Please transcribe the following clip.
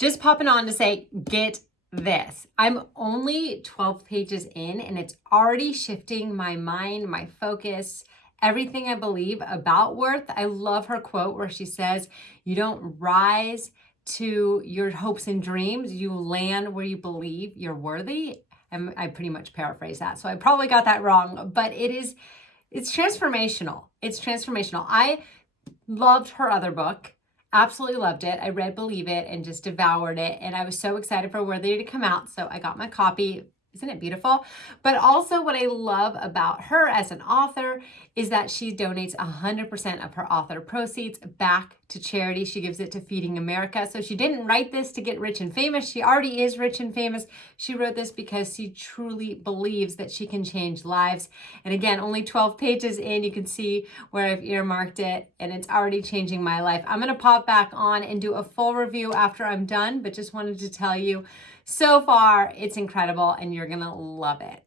Just popping on to say, get this. I'm only 12 pages in and it's already shifting my mind, my focus, everything I believe about worth. I love her quote where she says, you don't rise to your hopes and dreams, you land where you believe you're worthy. And I pretty much paraphrase that, so I probably got that wrong, but it's transformational. It's transformational. I loved her other book. Absolutely loved it. I read Believe It and just devoured it. And I was so excited for Worthy to come out. So I got my copy. Isn't it beautiful? But also what I love about her as an author is that she donates 100% of her author proceeds back to charity. She gives it to Feeding America. So she didn't write this to get rich and famous. She already is rich and famous. She wrote this because she truly believes that she can change lives. And again, only 12 pages in, you can see where I've earmarked it and it's already changing my life. I'm going to pop back on and do a full review after I'm done, but just wanted to tell you, so far, it's incredible and you're going to love it.